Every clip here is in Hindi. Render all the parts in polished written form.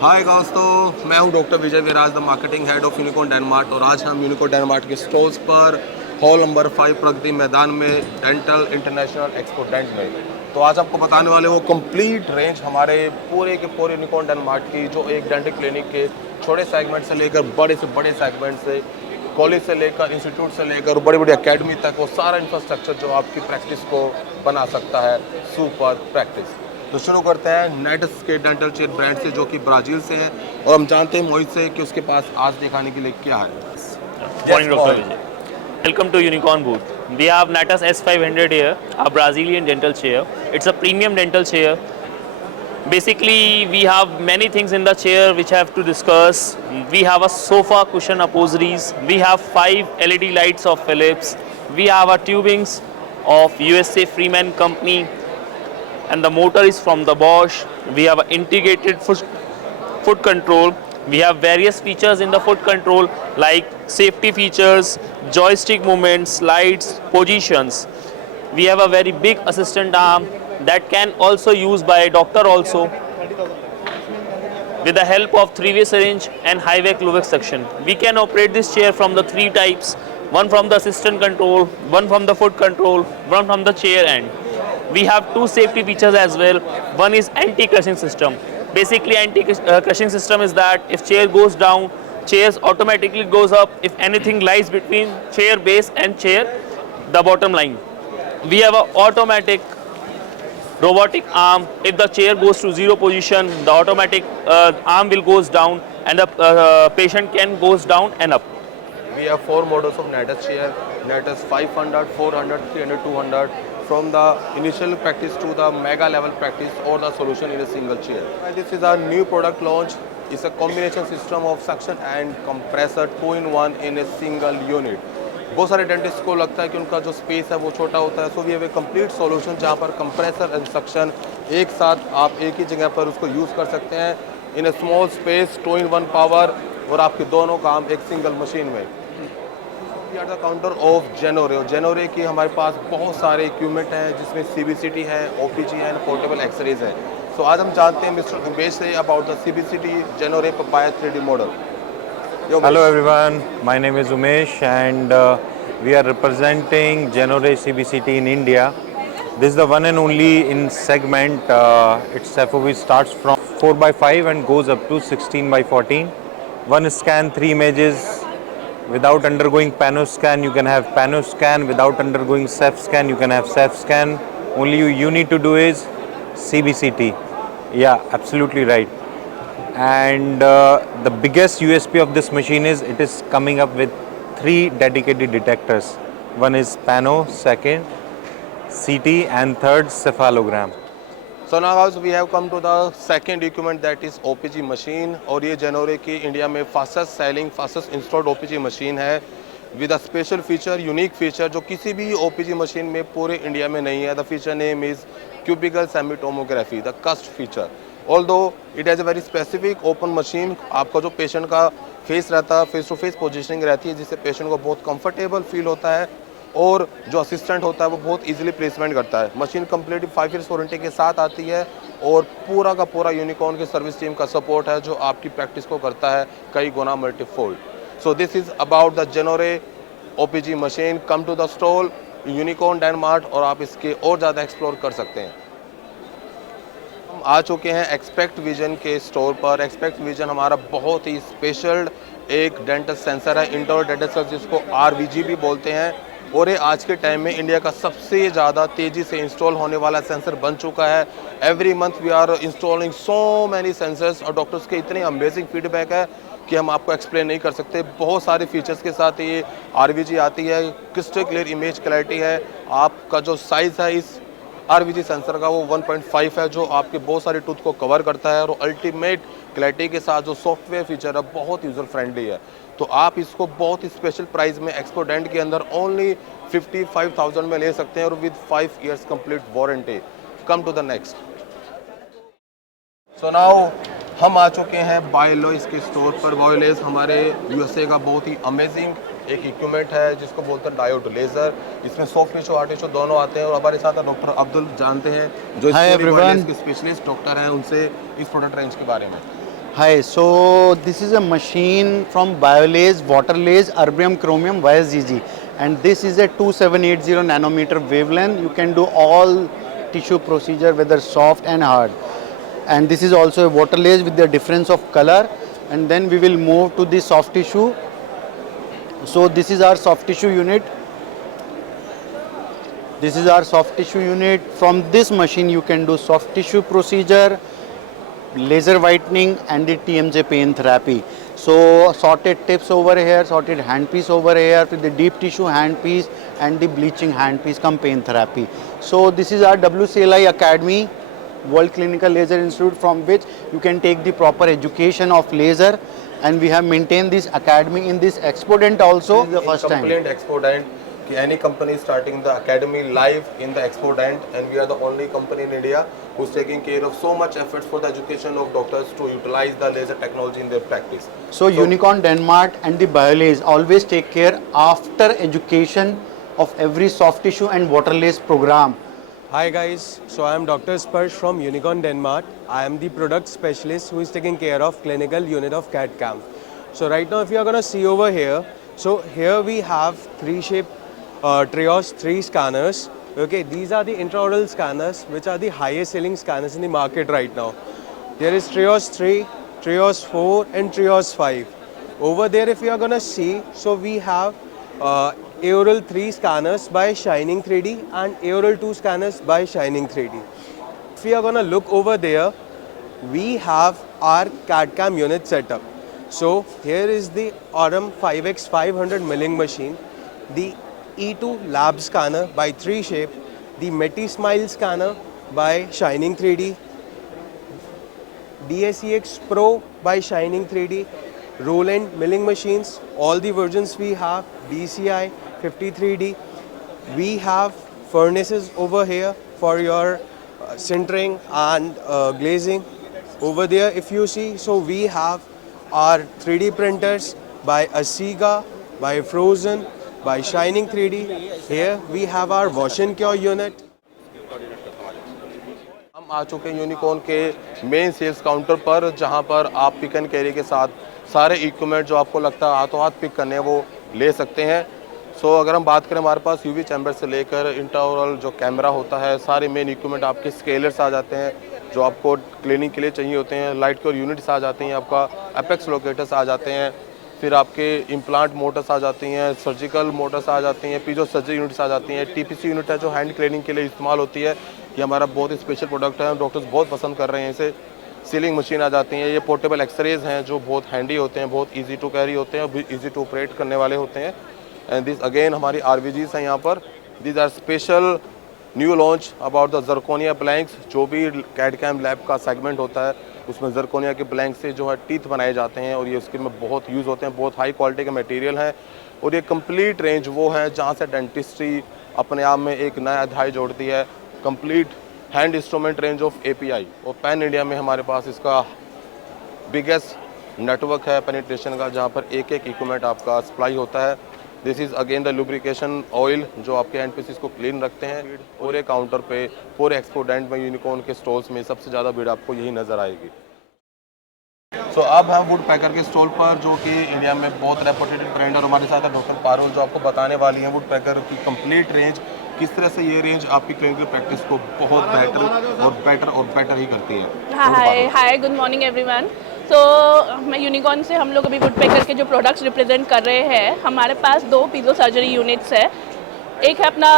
हाय दोस्तों, मैं हूं doctor Vijay Viraj, the marketing head of Unicorn Denmart. और आज हम यूनिकॉर्न डेनमार्ट के स्टोर्स पर हॉल नंबर 5 प्रगति मैदान में डेंटल इंटरनेशनल एक्सपो डेंट में। तो आज आपको बताने वाले वो कंप्लीट रेंज हमारे पूरे के पूरे यूनिकॉर्न डेनमार्ट की, जो एक डेंटल क्लिनिक के छोटे सेगमेंट से लेकर बड़े से बड़े सेगमेंट से, कॉलेज से लेकर इंस्टीट्यूट से लेकर बड़ी बड़ी एकेडमी तक, वो सारा इंफ्रास्ट्रक्चर जो आपकी प्रैक्टिस को बना सकता है सुपर प्रैक्टिस। तो शुरू करते हैं नेटस के डेंटल चेयर ब्रांड से, जो कि ब्राज़ील से है। और हम जानते हैं मोहित से कि उसके पास आज दिखाने के लिए क्या है। Morning, Dr. Vijay. Welcome to Unicorn booth. We have Natus S500 here, a Brazilian dental chair. It's a premium dental chair. Basically, we have many things in the chair which I have to discuss. We have a sofa cushion upholsteries. We have 5 LED lights of Philips. We have a tubings of USA Freeman company, and the motor is from the Bosch. We have an integrated foot control. We have various features in the foot control like safety features, joystick movements, slides, positions. We have a very big assistant arm that can also used by a doctor also, with the help of 3-way syringe and high-way Clovex suction. We can operate this chair from the 3 types, one from the assistant control, one from the foot control, one from the chair end. We have 2 safety features as well. One is anti-crushing system. Basically, anti-crushing system is that if chair goes down, chairs automatically goes up if anything lies between chair base and chair, the bottom line. We have an automatic robotic arm. If the chair goes to 0 position, the automatic arm will goes down and the patient can goes down and up. We have 4 models of Natus chair: Natus 500, 400, 300, 200. From the initial practice to the mega level practice, or the solution in a single chair. This is our new product launch. It's a combination system of suction and compressor 2-in-1 in a single unit. बहुत सारे डेंटिस्ट को लगता है कि उनका जो स्पेस है वो छोटा होता है, so we have a complete solution जहाँ पर कंप्रेसर एंड सक्शन एक साथ आप एक ही जगह पर उसको यूज़ कर सकते हैं in a small space, 2-in-1 power, और आपके दोनों काम एक सिंगल मशीन में। We are the counter of Genoray. Genoray की हमारे पास बहुत सारे इक्विपमेंट हैं, जिसमें CBCT है, OPG है, पोर्टेबल एक्सरेज है। सो आज हम जानते हैं मिस्टर उमेश से about the CBCT Genoray papaya 3D model. Hello everyone, my name is Umesh and we are representing Genore CBCT in India. This is the one and only in segment. Its FOV starts from 4x5 and goes up to 16x14. One scan, 3 images. Without undergoing pano scan, you can have pano scan. Without undergoing Ceph scan, you can have Ceph scan. Only you need to do is CBCT. Yeah, absolutely right. And the biggest USP of this machine is it is coming up with 3 dedicated detectors. One is pano, second CT, and third cephalogram. So now guys, we have come to the second equipment, that is OPG machine. और ये जेनोरे की इंडिया में fastest selling, fastest installed OPG machine है with a special feature, unique feature जो किसी भी OPG मशीन में पूरे इंडिया में नहीं है। The feature name is cubical semi tomography, the cost feature. Although it has a very specific open machine. आपका जो पेशेंट का फेस रहता है, फेस टू फेस पोजिशनिंग रहती है, जिससे पेशेंट को बहुत कंफर्टेबल फील होता है, और जो असिस्टेंट होता है वो बहुत इजीली प्लेसमेंट करता है। मशीन कंप्लीट 5 इयर्स वारंटी के साथ आती है, और पूरा का पूरा यूनिकॉर्न के सर्विस टीम का सपोर्ट है, जो आपकी प्रैक्टिस को करता है कई गुना multifold. So this is about the Genoray OPG machine. Come to the stall Unicorn Denmart, और आप इसके और ज़्यादा एक्सप्लोर कर सकते हैं। हम आ चुके हैं एक्सपेक्ट विजन के स्टोर पर। एक्सपेक्ट विजन हमारा बहुत ही स्पेशल एक डेंटल सेंसर है, इंडोर डेंटल सेंसर, जिसको RVG भी बोलते हैं। और ये आज के टाइम में इंडिया का सबसे ज़्यादा तेज़ी से इंस्टॉल होने वाला सेंसर बन चुका है। Every month we are installing so many sensors, और डॉक्टर्स के इतने अमेजिंग फीडबैक है कि हम आपको एक्सप्लेन नहीं कर सकते। बहुत सारे फीचर्स के साथ ये RVG आती है, क्रिस्टल क्लियर इमेज क्लैरिटी है। आपका जो साइज़ है इस RVG सेंसर का वो 1.5 है, जो आपके बहुत सारे टूथ को कवर करता है, और अल्टीमेट क्लैरिटी के साथ जो सॉफ्टवेयर फीचर है बहुत यूज़र फ्रेंडली है। तो आप इसको बहुत ही स्पेशल प्राइस में एक्सपो डेंट के अंदर ओनली 55,000 में ले सकते हैं, और with 5 years complete warranty. Come to the next. So now हम आ चुके हैं बायोलॉइस के स्टोर पर। बायोलॉइस हमारे USA का बहुत ही अमेजिंग एक इक्विपमेंट है, जिसको बोलते हैं डायोड लेज़र। इसमें सॉफ्ट टिश्यू, हार्ड टिश्यू दोनों आते हैं। और हमारे साथ डॉक्टर अब्दुल जानते हैं, जो के स्पेशलिस्ट डॉक्टर हैं, उनसे इस प्रोडक्ट रेंज के बारे में। Hi, so this is a machine from Biolace, Waterlace, Erbium Chromium YSGG, and this is a 2780 nanometer wavelength. You can do all tissue procedure, whether soft and hard. And this is also a Waterlace with the difference of color. And then we will move to the soft tissue. So this is our soft tissue unit. This is our soft tissue unit. From this machine, you can do soft tissue procedure, laser whitening and the TMJ pain therapy. So sorted tips over here, sorted handpiece over here with the deep tissue handpiece and the bleaching handpiece come pain therapy. So this is our WCLI Academy, World Clinical Laser Institute, from which you can take the proper education of laser, and we have maintained this academy in this Expodent also. This is the first time. Complaint Expodent. Any company is starting the academy live in the Expodent, and we are the only company in India who's taking care of so much efforts for the education of doctors to utilize the laser technology in their practice. So Unicorn Denmark and the Biolace always take care after education of every soft tissue and Waterlace program. Hi guys, so I am Dr. Sparsh from Unicorn Denmark. I am the product specialist who is taking care of clinical unit of CAD/CAM. So right now if you are going to see over here, so here we have 3-shape Trios 3 scanners. Okay, these are the intraoral scanners which are the highest selling scanners in the market right now. There is Trios 3, Trios 4 and Trios 5. Over there if you are going to see, so we have Aoral 3 scanners by Shining 3D and Aoral 2 scanners by Shining 3D. If we are going to look over there, we have our CAD/CAM unit setup. So here is the Aurum 5x500 milling machine, the E2 lab scanner by 3Shape, the Metismile scanner by Shining 3D, DSEX Pro by Shining 3D, Roland milling machines, all the versions we have, DCI 53D. We have furnaces over here for your sintering and glazing. Over there if you see, so we have our 3D printers by Asiga, by Frozen, by Shining 3D. Here we have our wash and cure unit. हम आ चुके हैं यूनिकॉर्न के मेन सेल्स काउंटर पर, जहां पर आप पिक एंड कैरी के साथ सारे इक्विपमेंट जो आपको लगता है हाथों हाथ पिक करने हैं वो ले सकते हैं। सो अगर हम बात करें, हमारे पास यूवी चैम्बर से लेकर इंट्राओरल जो कैमरा होता है, सारे मेन इक्विपमेंट आपके स्केलर्स आ जाते हैं जो आपको क्लीनिंग के लिए चाहिए होते हैं, लाइट क्योर यूनिट्स आ जाती हैं, आपका एपेक्स लोकेटर्स आ जाते हैं, फिर आपके इम्प्लांट मोटर्स आ जाती हैं, सर्जिकल मोटर्स आ जाती हैं, पीजो सर्जरी यूनिट्स आ जाती हैं, टीपीसी यूनिट है जो हैंड क्लीनिंग के लिए इस्तेमाल होती है। ये हमारा बहुत ही स्पेशल प्रोडक्ट है, डॉक्टर्स बहुत पसंद कर रहे हैं इसे। सीलिंग मशीन आ जाती हैं, ये पोर्टेबल एक्सरेज हैं जो बहुत हैंडी होते हैं, बहुत इजी टू कैरी होते हैं, इजी टू ऑपरेट करने वाले होते हैं। एंड दिस अगेन हमारी आरवीजीज हैं यहाँ पर। This are special new launch about the zirconia blanks. जो भी कैड/कैम लैब का सेगमेंट होता है उसमें जर्कोनिया के ब्लैंक से जो है टीथ बनाए जाते हैं, और ये उसके में बहुत यूज़ होते हैं, बहुत हाई क्वालिटी के मटेरियल हैं। और ये कंप्लीट रेंज वो है जहाँ से डेंटिस्ट्री अपने आप में एक नया अध्याय जोड़ती है। Complete hand instrument range of API, और पैन इंडिया में हमारे पास इसका बिगेस्ट नेटवर्क है पेनिट्रेशन का, जहाँ पर एक एक इक्विपमेंट आपका सप्लाई होता है। This is again the lubrication oil जो आपके हैंड पीसेस को क्लीन रखते हैं। पूरे काउंटर पे, पूरे एक्सपोडेंट में, यूनिकॉर्न के स्टॉल्स में सबसे ज़्यादा भीड़ आपको यही नज़र आएगी। सो अब हम वुड पैकर के स्टॉल पर, जो कि इंडिया में बहुत रेपुटेड ब्रांड, और हमारे साथ है डॉक्टर पारुल जो आपको बताने वाली हैं वुड पैकर की कंप्लीट रेंज, किस तरह से ये रेंज आपकी क्लिनिकल प्रैक्टिस को बहुत बेटर ही करती है। Hi good morning everyone. तो मैं यूनिकॉर्न से, हम लोग अभी वुड पैकर के जो प्रोडक्ट्स रिप्रेजेंट कर रहे हैं, हमारे पास 2 पीजो सर्जरी यूनिट्स है। एक है अपना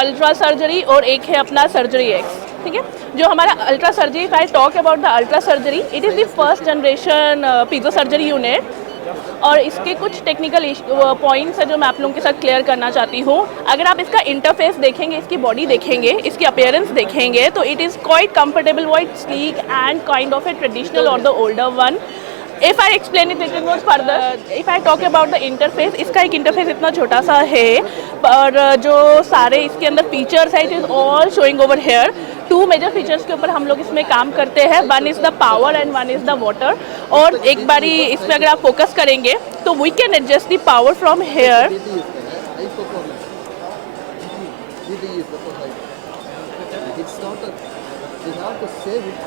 अल्ट्रा सर्जरी और एक है अपना सर्जरी एक्स। ठीक है, जो हमारा ultra surgery, if I talk about the ultra surgery, it is the first generation piezo surgery unit, और इसके कुछ टेक्निकल पॉइंट्स है जो मैं आप लोगों के साथ क्लियर करना चाहती हूँ। अगर आप इसका इंटरफेस देखेंगे, इसकी बॉडी देखेंगे, इसकी अपीयरेंस देखेंगे, तो it is quite comfortable, quite sleek and kind of a traditional और the older one. If I explain it little more further, if I talk about the interface, इसका एक इंटरफेस इतना छोटा सा है, और जो सारे इसके अंदर फीचर्स है, it is all showing over here. 2 major features के ऊपर हम लोग इसमें काम करते हैं, one is the power and one is the water. और एक बारी इसमें अगर आप फोकस करेंगे तो we can adjust the power from here.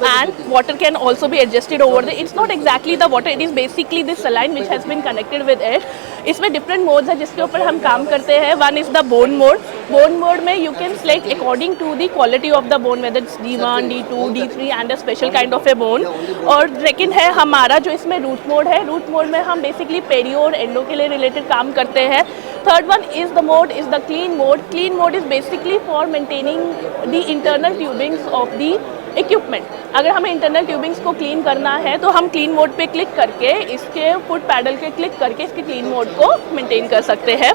and water can also be adjusted over there. It's not exactly the water, it is basically this saline which has been connected with it. इसमें different modes है जिसके ऊपर हम काम करते हैं. One is the bone mode. Bone mode में you can select according to the quality of the bone, whether it's D1, D2, D3 and a special kind of a bone. और second है हमारा जो इसमें root mode है. Root mode में हम basically पेरियो और एंडो के लिए related काम करते हैं. Third one is the clean mode. Clean mode is basically for maintaining the internal tubings of the equipment. अगर हमें इंटरनल ट्यूबिंग्स को क्लीन करना है तो हम क्लीन मोड पे क्लिक करके इसके फुट पैडल के क्लिक करके इसके क्लीन मोड को मेंटेन कर सकते हैं.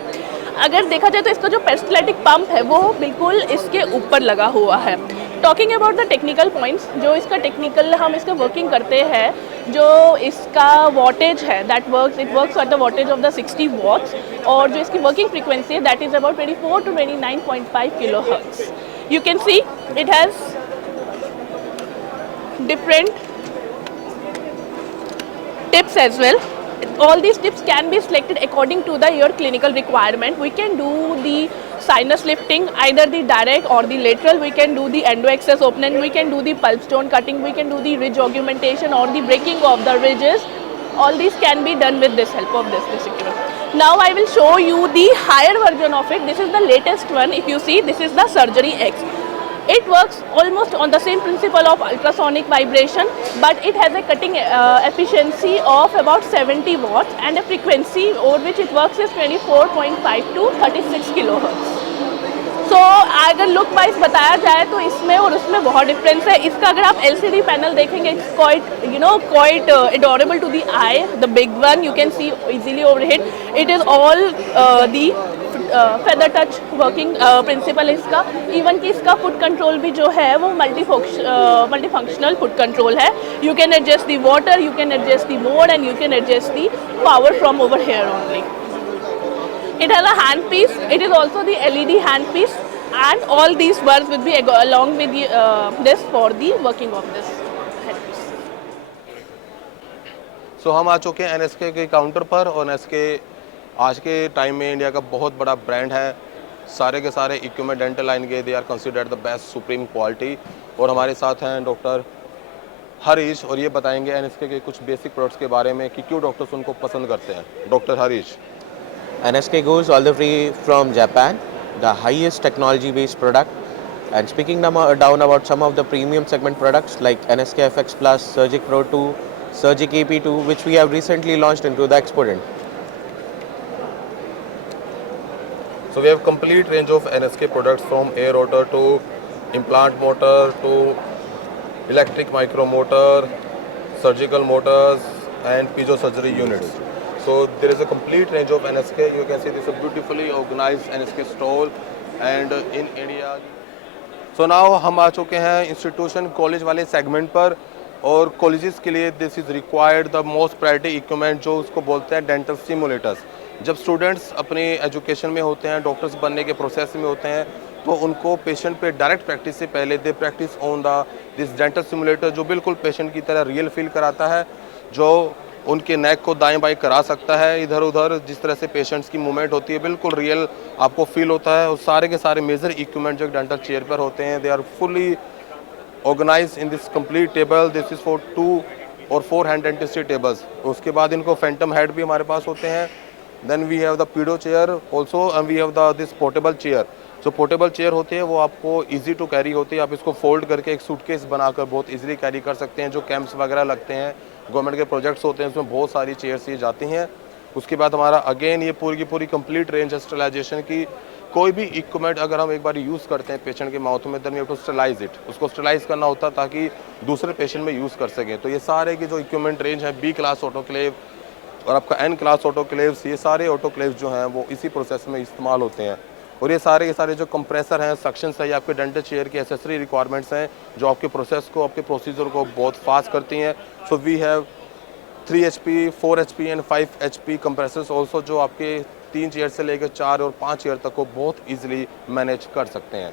अगर देखा जाए तो इसका जो पेरिस्टैल्टिक पंप है वो बिल्कुल इसके ऊपर लगा हुआ है. Talking about the technical points, जो इसका टेक्निकल हम इसका वर्किंग करते हैं, जो इसका वॉटेज है it works at the wattage of the 60 watts. और जो इसकी वर्किंग फ्रीक्वेंसी है that is about 24 to 29.5 kilohertz. You can see it has different tips as well. All these tips can be selected according to your clinical requirement. We can do the sinus lifting, either the direct or the lateral. We can do the endo-access opening. We can do the pulp stone cutting. We can do the ridge augmentation or the breaking of the ridges. All these can be done with this help of this equipment. Now I will show you the higher version of it. This is the latest one. If you see, this is the Surgery X. It works almost on the same principle of ultrasonic vibration, but it has a cutting efficiency of about 70 watts and a frequency over which it works is 24.5 to 36 kilohertz. So अगर लुक वाइज बताया जाए तो इसमें और उसमें बहुत डिफरेंस है. इसका अगर आप LCD पैनल देखेंगे, it's quite adorable to the eye. The big one you can see easily over it. It is all the feather touch working principle इसका. इवन कि इसका फुट कंट्रोल भी जो है वो मल्टी फंक्शनल फुट कंट्रोल है. You can adjust the water, you can adjust the mode and you can adjust the power from over here only. It has a hand piece. It is also the LED hand piece, and all these works will be along with this for the working of this hand piece. So हम आ चुके हैं NSK के काउंटर पर. और NSK आज के टाइम में इंडिया का बहुत बड़ा ब्रांड है. सारे के सारे इक्विपमेंट डेंटल लाइन के they are considered the best supreme quality. और हमारे साथ हैं डॉक्टर हरीश, और ये बताएंगे NSK के कुछ बेसिक प्रोडक्ट्स के बारे में कि क्यों डॉक्टर्स उनको पसंद करते हैं. Doctor Harish. NSK goes all the way from Japan, the highest technology based product. And speaking down about some of the premium segment products like NSK FX Plus, Surgic Pro 2, Surgic AP2, which we have recently launched into the Exponent. So we have complete range of NSK products from air rotor to implant motor to electric micromotor, surgical motors and piezo surgery units. So there is a complete range of NSK. You can see this is a beautifully organized NSK stall and in India. So now हम आ चुके हैं इंस्टीट्यूशन कॉलेज वाले सेगमेंट पर. और कॉलेजेस के लिए this is required the most priority equipment, जो उसको बोलते हैं डेंटल सिमुलेटर्स. जब स्टूडेंट्स अपने एजुकेशन में होते हैं, डॉक्टर्स बनने के प्रोसेस में होते हैं, तो उनको पेशेंट पे डायरेक्ट प्रैक्टिस से पहले they practice on this dental simulator, जो बिल्कुल पेशेंट की तरह रियल फील कराता है, जो उनके नेक को दाएं बाएं करा सकता है. इधर उधर जिस तरह से पेशेंट्स की मूवमेंट होती है बिल्कुल रियल आपको फील होता है. और सारे के सारे मेजर इक्विपमेंट जो डेंटल चेयर पर होते हैं, they are fully organise in this complete table. This is for 2 और 4 हैंड डेंटिस्ट्री टेबल्स. उसके बाद इनको फैंटम हेड भी हमारे पास होते हैं. Then we have the pedo chair also, and we have this portable chair. जो पोर्टेबल चेयर होती है वो आपको इजी टू कैरी होती है. आप इसको फोल्ड करके एक सूटकेस बनाकर बहुत इजीली कैरी कर सकते हैं. जो कैंप्स वगैरह लगते हैं, गवर्नमेंट के प्रोजेक्ट्स होते हैं, उसमें बहुत सारी चेयर्स ये जाती हैं. उसके बाद हमारा अगेन ये पूरी की पूरी कंप्लीट रेंज है स्टरलाइजेशन की. कोई भी इक्विपमेंट अगर हम एक बार यूज़ करते हैं पेशेंट के माउथ में, then we have to sterilise it. उसको स्टरलाइज करना होता है ताकि दूसरे पेशेंट में यूज़ कर सकें. तो ये सारे की जो इक्विपमेंट रेंज है, B क्लास ऑटोक्लेव और आपका N क्लास ऑटोक्लेव्स, ये सारे ऑटोक्लेव्स जो हैं वो इसी प्रोसेस में इस्तेमाल होते हैं. और ये सारे के सारे जो कंप्रेसर हैं, सक्शंस है, ये आपके डेंटल चेयर की एसेसरी रिक्वायरमेंट्स हैं जो आपके प्रोसेस को, आपके प्रोसीजर को बहुत फास्ट करती हैं. So we have 3 HP, 4 HP and 5 HP compressors also, जो आपके 3 चेयर से लेकर 4 और 5 चेयर तक को बहुत ईजिली मैनेज कर सकते हैं.